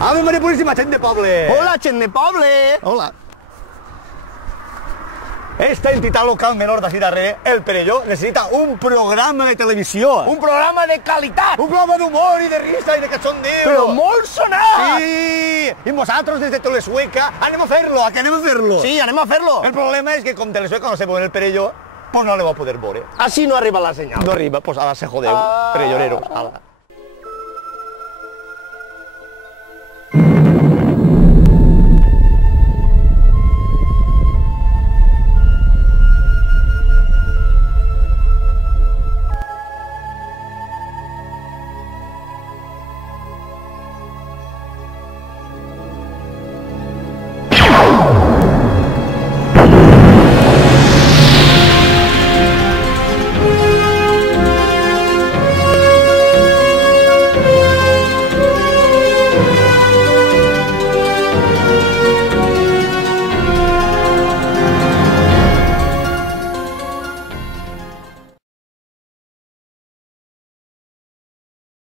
Ave Maria Puríssima, gent de poble! Hola, gent de poble! Hola. Esta entitat local menor d'ací darrere, el Perelló, necessita un programa de televisió. Un programa de qualitat! Un programa d'humor i de risa i de cachondeo. Però molt sonat! Sí! I nosaltres des de Telesueca anem a fer-lo, a què anem a fer-lo? Sí, anem a fer-lo! El problema és que com Telesueca no se pone el Perelló, pues no le va a poder veure. Així no arriba la senyal. No arriba, pues ara se jodeu, perelloneros, ala.